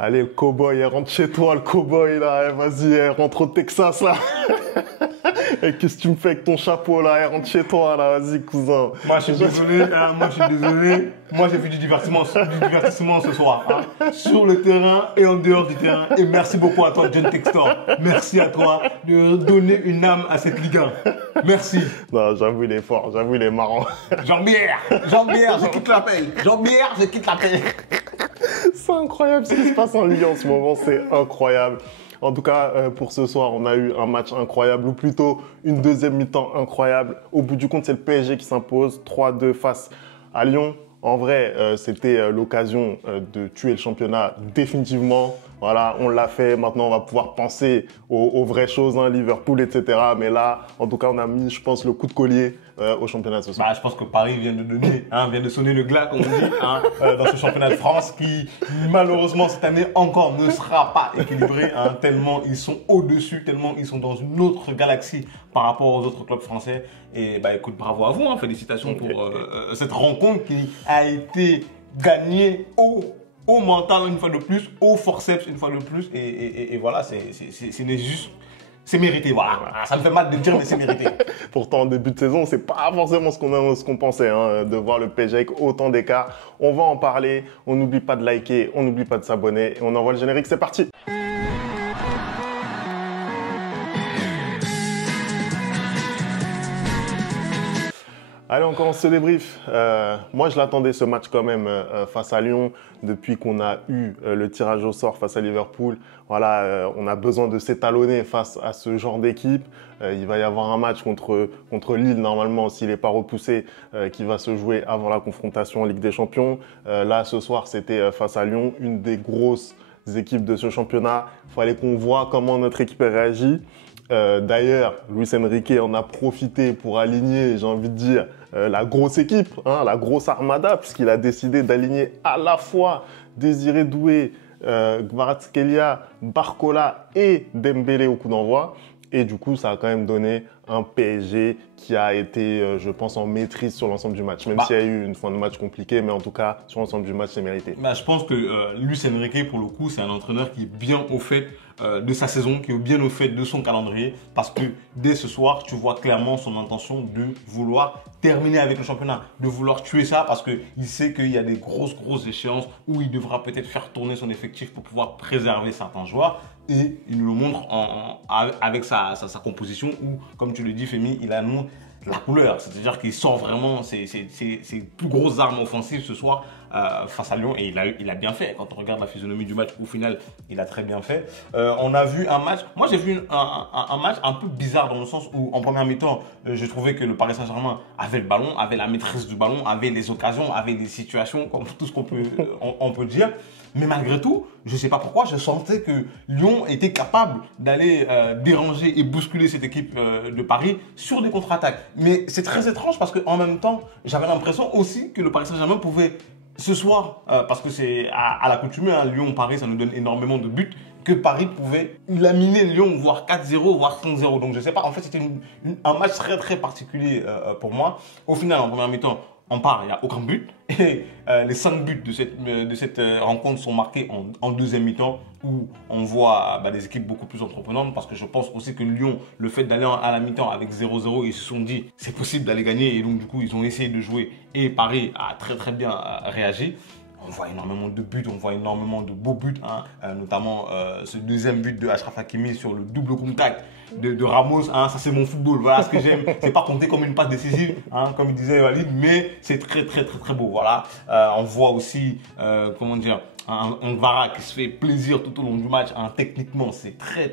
Allez, le cow-boy, rentre chez toi, le cow-boy, là. Vas-y, rentre au Texas, là. Et qu'est-ce que tu me fais avec ton chapeau, là? Rentre chez toi, là. Vas-y, cousin. Moi, je suis désolé. Moi, je suis désolé. Moi, j'ai fait du divertissement ce soir. Sur le terrain et en dehors du terrain. Et merci beaucoup à toi, John Textor. Merci à toi de donner une âme à cette Ligue 1. Merci. Non, j'avoue, il est fort. J'avoue, il est marrant. Jean-Pierre, je quitte l'appel. Jean-Pierre, je quitte l'appel. C'est incroyable ce qui se passe en Ligue 1 en ce moment, c'est incroyable. En tout cas, pour ce soir, on a eu un match incroyable, ou plutôt une deuxième mi-temps incroyable. Au bout du compte, c'est le PSG qui s'impose 3-2 face à Lyon. En vrai, c'était l'occasion de tuer le championnat définitivement. Voilà, on l'a fait. Maintenant, on va pouvoir penser aux vraies choses, hein, Liverpool, etc. Mais là, en tout cas, on a mis, je pense, le coup de collier au championnat ce soir. Je pense que Paris vient de sonner le glas, comme on dit, dans ce championnat de France qui, malheureusement, cette année encore ne sera pas équilibré, tellement ils sont au-dessus, tellement ils sont dans une autre galaxie par rapport aux autres clubs français. Et écoute, bravo à vous, félicitations pour cette rencontre qui a été gagnée au mental une fois de plus, au forceps une fois de plus. Et voilà, c'est juste. C'est mérité, voilà. Ça me fait mal de dire, mais c'est mérité. Pourtant, en début de saison, c'est pas forcément ce qu'on pensait, de voir le PSG avec autant d'écart. On va en parler. On n'oublie pas de liker, on n'oublie pas de s'abonner. Et on envoie le générique, c'est parti. Allez, on commence ce débrief. Moi, je l'attendais ce match quand même face à Lyon depuis qu'on a eu le tirage au sort face à Liverpool. Voilà, on a besoin de s'étalonner face à ce genre d'équipe. Il va y avoir un match contre Lille normalement s'il n'est pas repoussé qui va se jouer avant la confrontation en Ligue des Champions. Là, ce soir, c'était face à Lyon, une des grosses équipes de ce championnat. Il fallait qu'on voit comment notre équipe réagit. D'ailleurs, Luis Enrique en a profité pour aligner, j'ai envie de dire, la grosse équipe, la grosse armada, puisqu'il a décidé d'aligner à la fois Désiré Doué, Kvaratskhelia, Barcola et Dembélé au coup d'envoi. Et du coup, ça a quand même donné un PSG qui a été, je pense, en maîtrise sur l'ensemble du match. Même s'il y a eu une fin de match compliquée, mais en tout cas, sur l'ensemble du match, c'est mérité. Je pense que Luis Enrique, pour le coup, c'est un entraîneur qui est bien au fait de sa saison, qui est bien au fait de son calendrier. Parce que dès ce soir, tu vois clairement son intention de vouloir terminer avec le championnat, de vouloir tuer ça parce qu'il sait qu'il y a des grosses échéances où il devra peut-être faire tourner son effectif pour pouvoir préserver certains joueurs. Et il nous le montre avec sa composition où, comme tu le dis, Femi, il annonce la couleur. C'est-à-dire qu'il sort vraiment ses plus grosses armes offensives ce soir face à Lyon. Et il a bien fait. Quand on regarde la physionomie du match, au final, il a très bien fait. On a vu un match. Moi, j'ai vu un match un peu bizarre dans le sens où, en première mi-temps, j'ai trouvé que le Paris Saint-Germain avait le ballon, avait la maîtrise du ballon, avait les occasions, avait des situations, comme tout ce qu'on peut dire. Mais malgré tout, je ne sais pas pourquoi, je sentais que Lyon était capable d'aller déranger et bousculer cette équipe de Paris sur des contre-attaques. Mais c'est très étrange parce qu'en même temps, j'avais l'impression aussi que le Paris Saint-Germain pouvait, ce soir, parce que c'est à l'accoutumée, Lyon-Paris, ça nous donne énormément de buts, que Paris pouvait laminer Lyon, voire 4-0, voire 5-0. Donc je ne sais pas, en fait, c'était un match très particulier pour moi. Au final, en première mi-temps, on part, il n'y a aucun but. Et les 5 buts de cette rencontre sont marqués en deuxième mi-temps où on voit des équipes beaucoup plus entreprenantes parce que je pense aussi que Lyon, le fait d'aller à la mi-temps avec 0-0, ils se sont dit c'est possible d'aller gagner et donc du coup ils ont essayé de jouer et Paris a très bien réagi. On voit énormément de buts, on voit énormément de beaux buts, notamment ce deuxième but de Achraf Hakimi sur le double contact de Ramos. Ça c'est mon football, voilà ce que j'aime. C'est pas compté comme une passe décisive, comme il disait Walid, mais c'est très beau. Voilà. On voit aussi, un Vara qui se fait plaisir tout au long du match. Techniquement, c'est très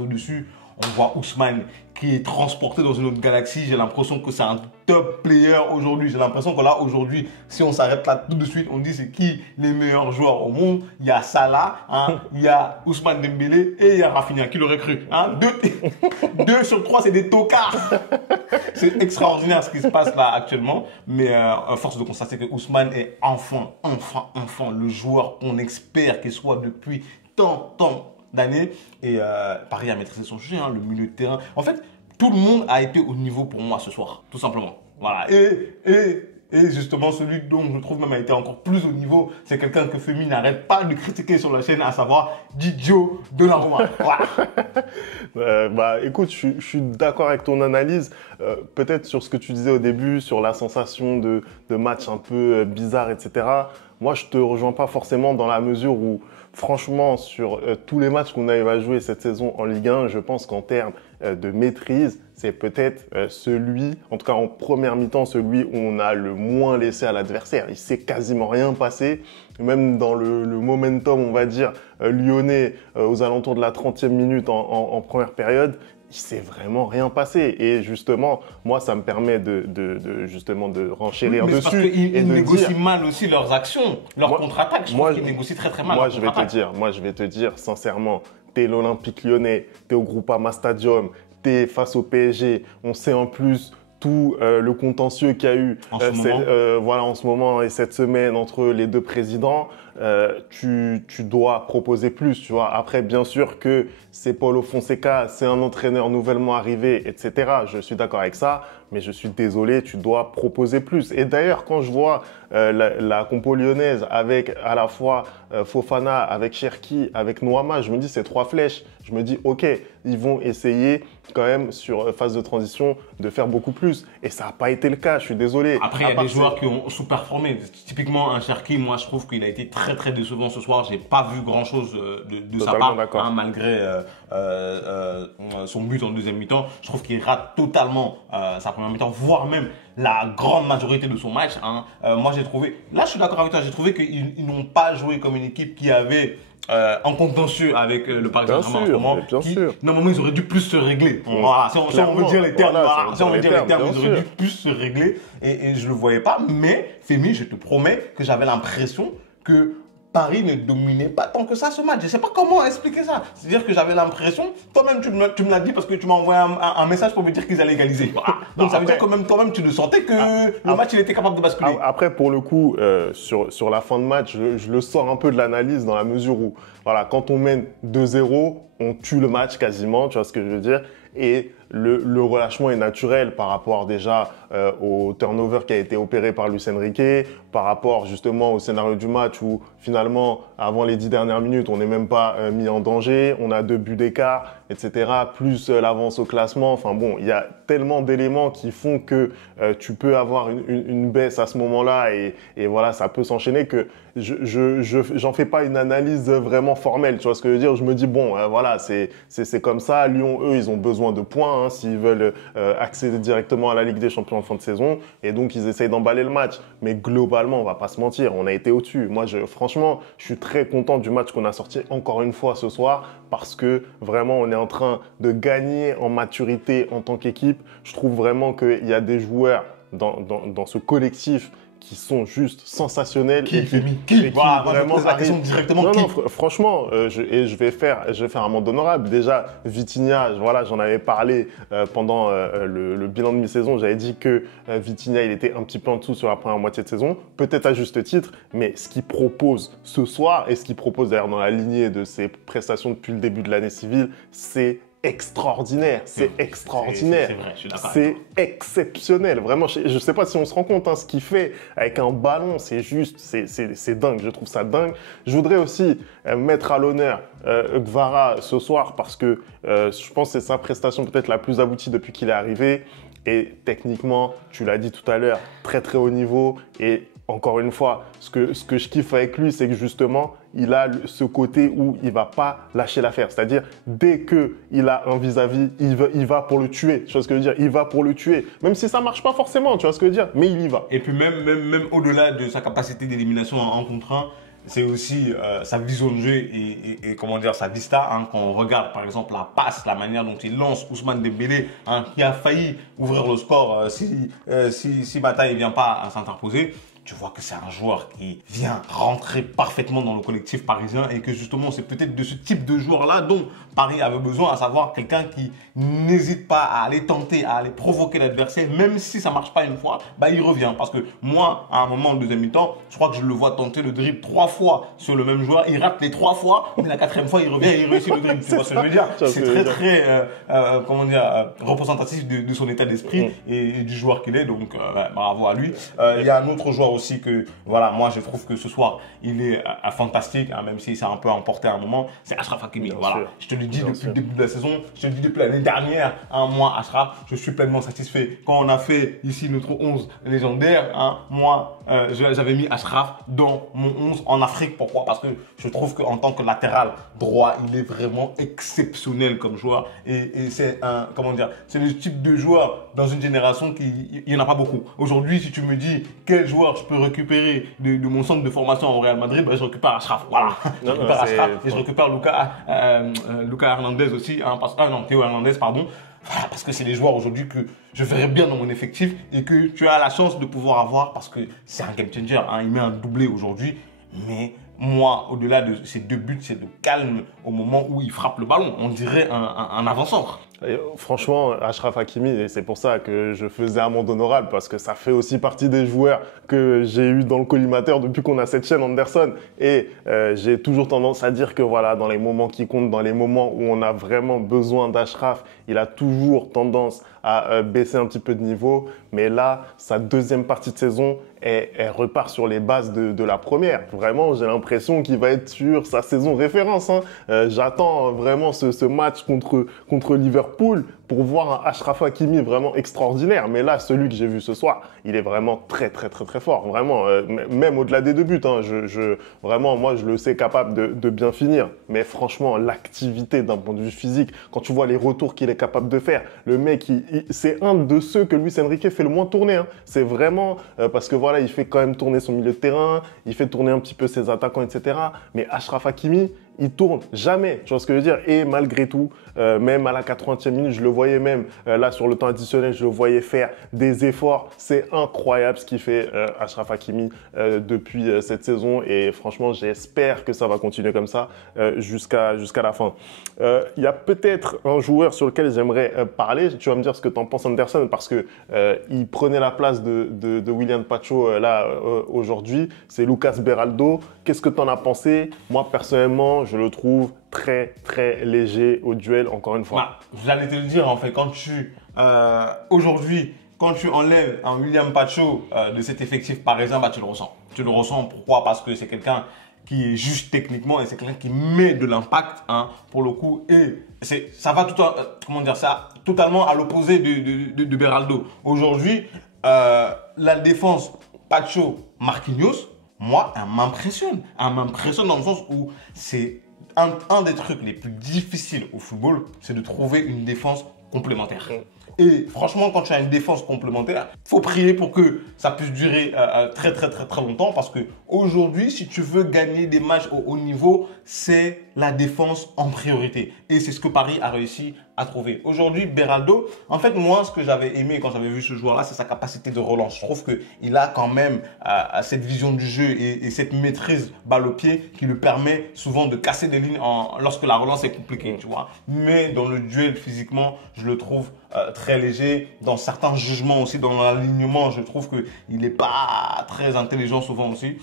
au-dessus. On voit Ousmane qui est transporté dans une autre galaxie. J'ai l'impression que c'est un top player aujourd'hui. J'ai l'impression que là, aujourd'hui, si on s'arrête là tout de suite, on dit c'est qui les meilleurs joueurs au monde. Il y a Salah, il y a Ousmane Dembélé et il y a Rafinha. Qui l'aurait cru, 2 sur 3, c'est des tocards. C'est extraordinaire ce qui se passe là actuellement. Mais force de constater que Ousmane est enfin le joueur qu'on espère qu'il soit depuis tant d'années. Et Paris a maîtrisé son jeu, le milieu de terrain. En fait, tout le monde a été au niveau pour moi ce soir, tout simplement. Voilà. Et Et justement, celui dont je trouve même a été encore plus au niveau, c'est quelqu'un que Femi n'arrête pas de critiquer sur la chaîne, à savoir Didio Donnarumma. Bah, écoute, je suis d'accord avec ton analyse. Peut-être sur ce que tu disais au début, sur la sensation de match un peu bizarre, etc. Moi, je te rejoins pas forcément dans la mesure où, franchement, sur tous les matchs qu'on arrive à jouer cette saison en Ligue 1, je pense qu'en termes de maîtrise, c'est peut-être celui, en tout cas en première mi-temps, celui où on a le moins laissé à l'adversaire. Il s'est quasiment rien passé. Même dans le momentum, on va dire, lyonnais, aux alentours de la 30e minute en première période, il s'est vraiment rien passé. Et justement, moi, ça me permet justement de renchérir dessus. Parce qu'ils négocient mal aussi leurs actions, leurs contre-attaques. Je trouve qu'ils négocient très très mal. Moi, je vais te dire, sincèrement, t'es l'Olympique Lyonnais, t'es au Groupama Stadium, t'es face au PSG. On sait en plus tout le contentieux qu'il y a eu en ce moment et cette semaine entre les deux présidents. Tu dois proposer plus, tu vois. Après, bien sûr que c'est Paulo Fonseca, c'est un entraîneur nouvellement arrivé, etc. Je suis d'accord avec ça, mais je suis désolé, tu dois proposer plus. Et d'ailleurs, quand je vois la compo lyonnaise avec à la fois Fofana, avec Cherki, avec Noama, je me dis c'est 3 flèches. Je me dis ok, ils vont essayer quand même sur phase de transition de faire beaucoup plus. Et ça n'a pas été le cas, je suis désolé. Après, il y a des joueurs qui ont sous-performé. Typiquement, un Cherki, moi je trouve qu'il a été très très décevant ce soir. J'ai pas vu grand-chose de sa part, malgré son but en deuxième mi-temps. Je trouve qu'il rate totalement sa première mi-temps, voire même la grande majorité de son match. Moi j'ai trouvé, là je suis d'accord avec toi, j'ai trouvé qu'ils n'ont pas joué comme une équipe qui avait en contentieux avec le Paris Saint-Germain en ce moment. Normalement, ils auraient dû plus se régler. Voilà, si on veut dire les termes, ils auraient dû plus se régler. Et je ne le voyais pas. Mais, Femi, je te promets que j'avais l'impression que Paris ne dominait pas tant que ça ce match. Je ne sais pas comment expliquer ça. C'est-à-dire que j'avais l'impression, toi-même tu me l'as dit parce que tu m'as envoyé un message pour me dire qu'ils allaient égaliser. Donc ça veut dire que même toi-même tu le sentais que le match il était capable de basculer. Après pour le coup, sur la fin de match, je le sors un peu de l'analyse dans la mesure où voilà, quand on mène 2-0, on tue le match quasiment, tu vois ce que je veux dire. Et le relâchement est naturel par rapport déjà au turnover qui a été opéré par Luis Enrique, par rapport justement au scénario du match où finalement, avant les 10 dernières minutes, on n'est même pas mis en danger, on a 2 buts d'écart, etc., plus l'avance au classement. Enfin bon, il y a tellement d'éléments qui font que tu peux avoir une baisse à ce moment-là et voilà, ça peut s'enchaîner que j'en fais pas une analyse vraiment formelle, tu vois ce que je veux dire. Je me dis bon, voilà, c'est comme ça. Lyon, eux, ils ont besoin de points s'ils veulent accéder directement à la Ligue des Champions en fin de saison, et donc ils essayent d'emballer le match. Mais globalement, on va pas se mentir, on a été au-dessus. Moi, franchement, je suis très content du match qu'on a sorti encore une fois ce soir parce que vraiment, on est en train de gagner en maturité en tant qu'équipe. Je trouve vraiment qu'il y a des joueurs dans ce collectif qui sont juste sensationnels. Qui vraiment directement. Non, franchement, je vais faire un monde honorable. Déjà, Vitinha, voilà, j'en avais parlé pendant le bilan de mi-saison. J'avais dit que Vitinha, il était un petit peu en dessous sur la première moitié de saison, peut-être à juste titre, mais ce qu'il propose ce soir et ce qu'il propose d'ailleurs dans la lignée de ses prestations depuis le début de l'année civile, c'est extraordinaire, c'est extraordinaire, c'est vrai, je suis d'accord. C'est exceptionnel, vraiment. Je ne sais pas si on se rend compte ce qu'il fait avec un ballon, c'est juste, c'est dingue. Je trouve ça dingue. Je voudrais aussi mettre à l'honneur Gvara ce soir parce que je pense que c'est sa prestation peut-être la plus aboutie depuis qu'il est arrivé. Et techniquement, tu l'as dit tout à l'heure, très très haut niveau. Et encore une fois, ce que je kiffe avec lui, c'est que justement, il a ce côté où il va pas lâcher l'affaire. C'est-à-dire, dès qu'il a un vis-à-vis, il va pour le tuer. Tu vois ce que je veux dire? Il va pour le tuer. Même si ça marche pas forcément, tu vois ce que je veux dire? Mais il y va. Et puis même au-delà de sa capacité d'élimination en contre 1, c'est aussi sa vision de jeu et comment dire, sa vista. Quand on regarde par exemple la passe, la manière dont il lance Ousmane Dembélé, qui a failli ouvrir le score si Bataille ne vient pas à s'interposer. tu vois que c'est un joueur qui vient rentrer parfaitement dans le collectif parisien et que justement, c'est peut-être de ce type de joueur-là dont Paris avait besoin, à savoir quelqu'un qui n'hésite pas à aller tenter, à aller provoquer l'adversaire, même si ça ne marche pas une fois, bah, il revient. Parce que moi, à un moment, en deuxième mi-temps, je crois que je le vois tenter le dribble 3 fois sur le même joueur. Il rate les 3 fois, mais la 4e fois, il revient et il réussit le dribble. Tu vois ce que je veux dire? C'est très, très, comment dire, représentatif de son état d'esprit et du joueur qu'il est. Donc, bravo à lui. Il y a un autre joueur aussi que, voilà, moi, je trouve que ce soir, il est fantastique, hein, même s'il s'est un peu emporté à un moment. C'est Achraf Hakimi. Voilà. Je te le dis depuis le début de la saison, je te le dis depuis l'année dernière, hein, moi, Achraf, je suis pleinement satisfait. Quand on a fait ici notre 11 légendaire, hein, moi, j'avais mis Achraf dans mon 11 en Afrique. Pourquoi? Parce que je trouve qu'en tant que latéral droit, il est vraiment exceptionnel comme joueur. Et c'est un, comment dire, c'est le type de joueur dans une génération il n'y en a pas beaucoup. Aujourd'hui, si tu me dis quel joueur je peux récupérer de mon centre de formation au Real Madrid, ben, je récupère Achraf. Voilà. Je récupère Achraf et je récupère Lucas Hernandez aussi. Hein, non, Théo Hernandez, pardon. Voilà, parce que c'est des joueurs aujourd'hui que je verrais bien dans mon effectif et que tu as la chance de pouvoir avoir parce que c'est un game changer. Hein, il met un doublé aujourd'hui, mais moi, au-delà de ces 2 buts, c'est le calme au moment où il frappe le ballon. On dirait un avant-centre. Franchement, Achraf Hakimi, et c'est pour ça que je faisais amende honorable, parce que ça fait aussi partie des joueurs que j'ai eu dans le collimateur depuis qu'on a cette chaîne Anderson. Et j'ai toujours tendance à dire que voilà, dans les moments qui comptent, dans les moments où on a vraiment besoin d'Achraf, il a toujours tendance à baisser un petit peu de niveau. Mais là, sa deuxième partie de saison, elle repart sur les bases de la première. Vraiment, j'ai l'impression qu'il va être sur sa saison référence. Hein. J'attends vraiment ce match contre Liverpool pour voir un Achraf Hakimi vraiment extraordinaire. Mais là, celui que j'ai vu ce soir, il est vraiment très, très, très, très fort. Vraiment, même au-delà des 2 buts. Hein, vraiment, moi, je le sais capable de bien finir. Mais franchement, l'activité d'un point de vue physique, quand tu vois les retours qu'il est capable de faire, le mec, c'est un de ceux que Luis Enrique fait le moins tourner. Hein. C'est vraiment parce que voilà, il fait quand même tourner son milieu de terrain, il fait tourner un petit peu ses attaquants, etc. Mais Achraf Hakimi, il tourne jamais, tu vois ce que je veux dire? Et malgré tout, même à la 80e minute, je le voyais même, là sur le temps additionnel, je le voyais faire des efforts. C'est incroyable ce qu'il fait Achraf Hakimi depuis cette saison et franchement, j'espère que ça va continuer comme ça jusqu'à la fin. Il y a peut-être un joueur sur lequel j'aimerais parler, tu vas me dire ce que tu en penses Anderson, parce que il prenait la place de William Pacho là aujourd'hui, c'est Lucas Beraldo. Qu'est-ce que tu en as pensé? Moi personnellement, je le trouve très, très léger au duel, encore une fois. Bah, j'allais te le dire, en fait, aujourd'hui, quand tu enlèves un William Pacho de cet effectif parisien, bah, tu le ressens. Tu le ressens, pourquoi? Parce que c'est quelqu'un qui est juste techniquement et c'est quelqu'un qui met de l'impact, hein, pour le coup. Et ça va totalement à l'opposé de Beraldo. Aujourd'hui, la défense Pacho-Marquinhos, moi, elle m'impressionne. Elle m'impressionne dans le sens où c'est un des trucs les plus difficiles au football, c'est de trouver une défense complémentaire. Et franchement, quand tu as une défense complémentaire, il faut prier pour que ça puisse durer très, très, très, très longtemps. Parce qu'aujourd'hui, si tu veux gagner des matchs au haut niveau, c'est la défense en priorité. Et c'est ce que Paris a réussi à trouver. Aujourd'hui, Beraldo, en fait, moi, ce que j'avais aimé quand j'avais vu ce joueur-là, c'est sa capacité de relance. Je trouve qu'il a quand même cette vision du jeu et cette maîtrise balle au pied qui lui permet souvent de casser des lignes lorsque la relance est compliquée, tu vois. Mais dans le duel, physiquement, je le trouve très léger. Dans certains jugements aussi, dans l'alignement, je trouve qu'il n'est pas très intelligent souvent aussi.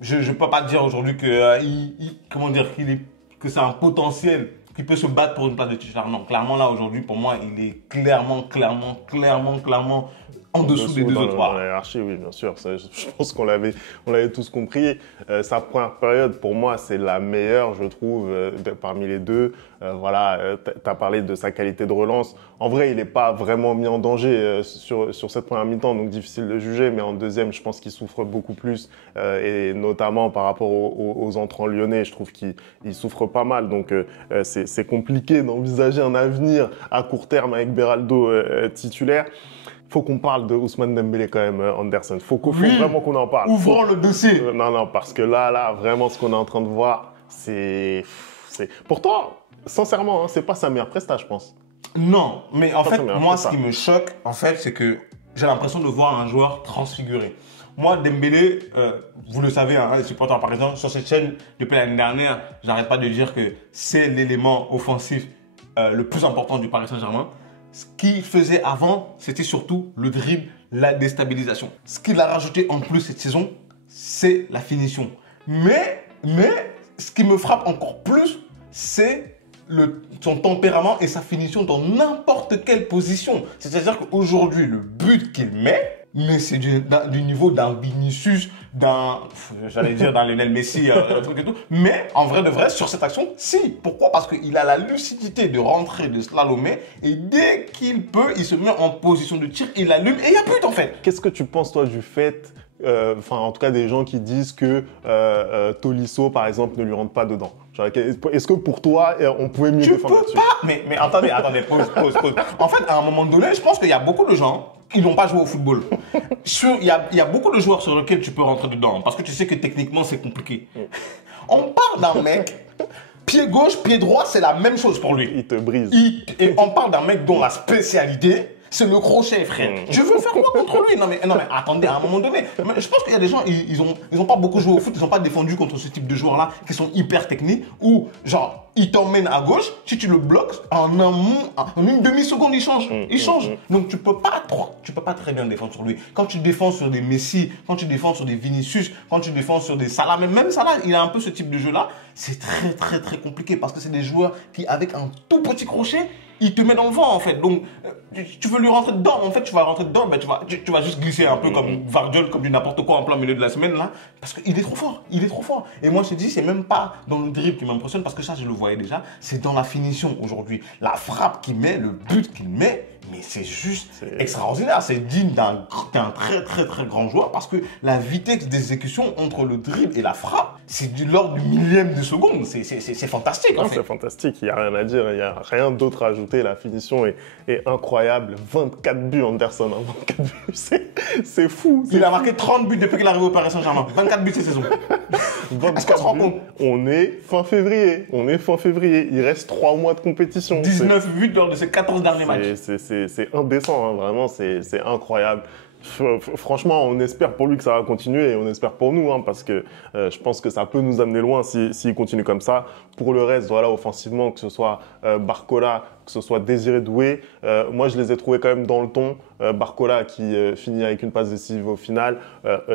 Je ne peux pas dire aujourd'hui que c'est un potentiel qui peut se battre pour une place de titulaire. Non, clairement là aujourd'hui, pour moi, il est clairement en dessous des 2 autres. Dans la hiérarchie, oui, bien sûr. Ça, je pense qu'on l'avait tous compris. Sa première période, pour moi, c'est la meilleure, je trouve, parmi les deux. Voilà, tu as parlé de sa qualité de relance. En vrai, il n'est pas vraiment mis en danger sur cette première mi-temps, donc difficile de juger. Mais en deuxième, je pense qu'il souffre beaucoup plus. Et notamment par rapport aux entrants lyonnais, je trouve qu'il souffre pas mal. Donc, c'est compliqué d'envisager un avenir à court terme avec Beraldo titulaire. Faut qu'on parle de Ousmane Dembélé quand même, Anderson. Faut vraiment qu'on en parle. Ouvrons le dossier. Non, parce que là, vraiment, ce qu'on est en train de voir, c'est... Pourtant, sincèrement, hein, c'est pas sa meilleure presta, je pense. Non, mais en fait, moi, ce qui me choque, en fait, c'est que j'ai l'impression de voir un joueur transfiguré. Moi, Dembélé, vous le savez, hein, les supporters par exemple, sur cette chaîne, depuis l'année dernière, j'arrête pas de dire que c'est l'élément offensif le plus important du Paris Saint-Germain. Ce qu'il faisait avant, c'était surtout le dribble, la déstabilisation. Ce qu'il a rajouté en plus cette saison, c'est la finition. Mais ce qui me frappe encore plus, c'est son tempérament et sa finition dans n'importe quelle position. C'est-à-dire qu'aujourd'hui, le but qu'il met, mais c'est du niveau d'un Vinicius, j'allais dire d'un Lionel Messi, un truc et tout. Mais en vrai de vrai, sur cette action, si. Pourquoi? Parce qu'il a la lucidité de rentrer, de slalomer, et dès qu'il peut, il se met en position de tir, il allume et il y a but en fait. Qu'est-ce que tu penses toi du fait, en tout cas des gens qui disent que Tolisso par exemple ne lui rentre pas dedans? Est-ce que pour toi, on pouvait mieux défendre là-dessus? Tu peux pas. Mais attendez, pause. En fait, à un moment donné, je pense qu'il y a beaucoup de gens qui n'ont pas joué au football. Il y a beaucoup de joueurs sur lesquels tu peux rentrer dedans parce que tu sais que techniquement, c'est compliqué. On parle d'un mec, pied gauche, pied droit, c'est la même chose pour lui. Il te brise. Et on parle d'un mec dont la spécialité, c'est le crochet, frère. Je veux faire quoi contre lui? Non mais attendez, à un moment donné. Je pense qu'il y a des gens, ils ont pas beaucoup joué au foot, ils ont pas défendu contre ce type de joueurs-là qui sont hyper techniques ou genre, il t'emmène à gauche, si tu le bloques, en une demi-seconde, il change. Il change. Donc tu peux pas très bien défendre sur lui. Quand tu défends sur des Messi, quand tu défends sur des Vinicius, quand tu défends sur des Salah, même Salah, il a un peu ce type de jeu-là, c'est très compliqué parce que c'est des joueurs qui, avec un tout petit crochet, il te met dans le vent en fait. Donc tu veux lui rentrer dedans, en fait tu vas rentrer dedans, ben, tu vas juste glisser un peu comme Vardiol, comme du n'importe quoi en plein milieu de la semaine là, parce qu'il est trop fort, Et moi je te dis, c'est même pas dans le dribble qui m'impressionne, parce que ça je le voyais déjà, c'est dans la finition aujourd'hui. La frappe qu'il met, le but qu'il met, mais c'est juste extraordinaire. C'est digne d'un très grand joueur, parce que la vitesse d'exécution entre le dribble et la frappe, c'est de l'ordre du millième de seconde. C'est fantastique. Non, c'est fantastique, il n'y a rien à dire, il n'y a rien d'autre à ajouter. La finition est incroyable. 24 buts, Anderson, hein, 24 buts, c'est fou. Il a marqué 30 buts depuis qu'il est arrivé au Paris Saint-Germain. 24 buts cette saison. 24 buts, on est fin février. Il reste 3 mois de compétition. 19 buts lors de ces 14 derniers matchs. C'est indécent, hein, vraiment, c'est incroyable. Franchement, on espère pour lui que ça va continuer et on espère pour nous, hein, parce que je pense que ça peut nous amener loin s'il continue comme ça. Pour le reste, voilà, offensivement, que ce soit Barcola, que ce soit Désiré Doué, moi je les ai trouvés quand même dans le ton. Barcola qui finit avec une passe décisive au final,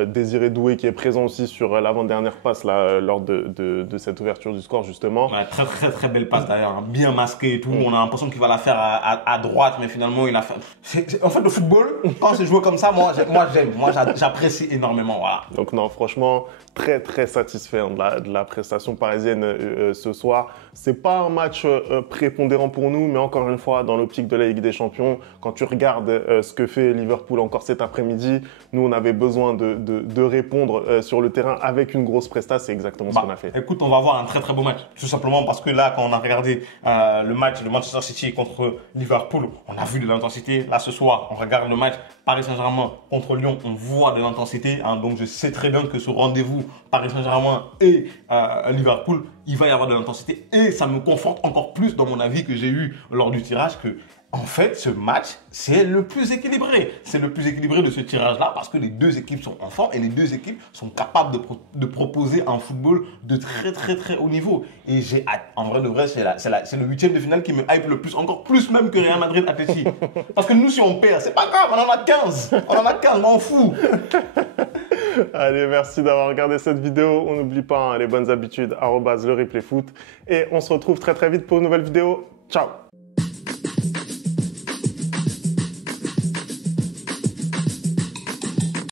Désiré Doué qui est présent aussi sur l'avant-dernière passe là, lors de cette ouverture du score justement. Ouais, très belle passe d'ailleurs, hein, bien masqué et tout. On a l'impression qu'il va la faire à droite, mais finalement il a fait. En fait, le football, quand c'est joué comme ça, moi j'aime, j'apprécie énormément. Voilà. Donc non, franchement, très satisfait de la prestation parisienne ce soir. C'est pas un match prépondérant pour nous, mais encore une fois, dans l'optique de la Ligue des Champions, quand tu regardes ce que fait Liverpool encore cet après-midi, nous on avait besoin de répondre sur le terrain avec une grosse presta, c'est exactement ce qu'on a fait. Écoute, on va avoir un très beau match, tout simplement parce que là, quand on a regardé le match de Manchester City contre Liverpool, on a vu de l'intensité. Là, ce soir, on regarde le match Paris Saint-Germain contre Lyon, on voit de l'intensité, hein, donc je sais très bien que ce rendez-vous Paris Saint-Germain et Liverpool, il va y avoir de l'intensité, et ça me conforte encore plus dans mon avis que j'ai eu lors du tirage que en fait, ce match, c'est le plus équilibré. C'est le plus équilibré de ce tirage-là parce que les deux équipes sont en forme et les deux équipes sont capables de proposer un football de très haut niveau. Et j'ai hâte. En vrai de vrai, c'est le huitième de finale qui me hype le plus, encore plus même que Real Madrid Atleti. Parce que nous, si on perd, c'est pas grave, on en a 15. On en a 15, m'en fous. Allez, merci d'avoir regardé cette vidéo. On n'oublie pas, hein, les bonnes habitudes, @le replay foot. Et on se retrouve très vite pour une nouvelle vidéo. Ciao.